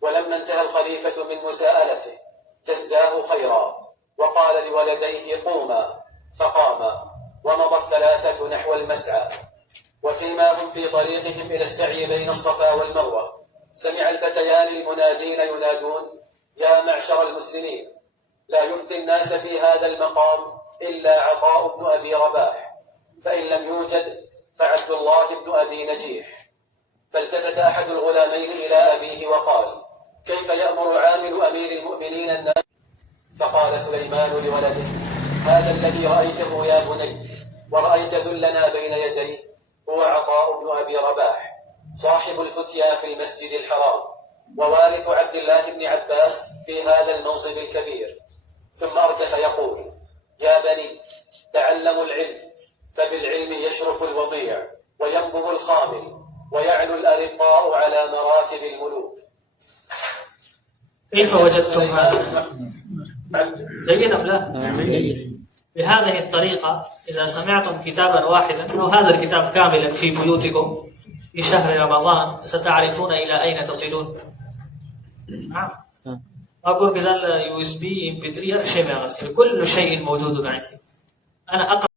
ولما انتهى الخليفة من مساءلته جزاه خيرا، وقال لولديه: قوما، فقاما، ومضى الثلاثة نحو المسعى. وفيما هم في طريقهم إلى السعي بين الصفا والمروة سمع الفتيان المنادين ينادون: يا معشر المسلمين، لا يفتي الناس في هذا المقام إلا عطاء بن أبي رباح، فإن لم يوجد فعبد الله بن أبي نجيح. فالتفت أحد الغلامين إلى أبيه وقال: كيف يأمر عامل أمير المؤمنين الناس؟ فقال سليمان لولده: هذا الذي رأيته يا بني ورأيت ذلنا بين يديه هو عطاء بن أبي رباح، صاحب الفتيا في المسجد الحرام، ووارث عبد الله بن عباس في هذا المنصب الكبير. ثم أردف يقول: يا بني، تعلموا العلم، فبالعلم يشرف الوضيع وينبه الخامل ويعلو الأرقاء على مراتب الملوك. كيف وجدتم هذا؟ جيد أم لا؟ بهذه الطريقة إذا سمعتم كتابا واحدا أو هذا الكتاب كاملا في بيوتكم في شهر رمضان ستعرفون إلى أين تصلون. نعم. أقول كذا USB MP3 شيء ما غسل، كل شيء موجود عندي. أنا أقرأ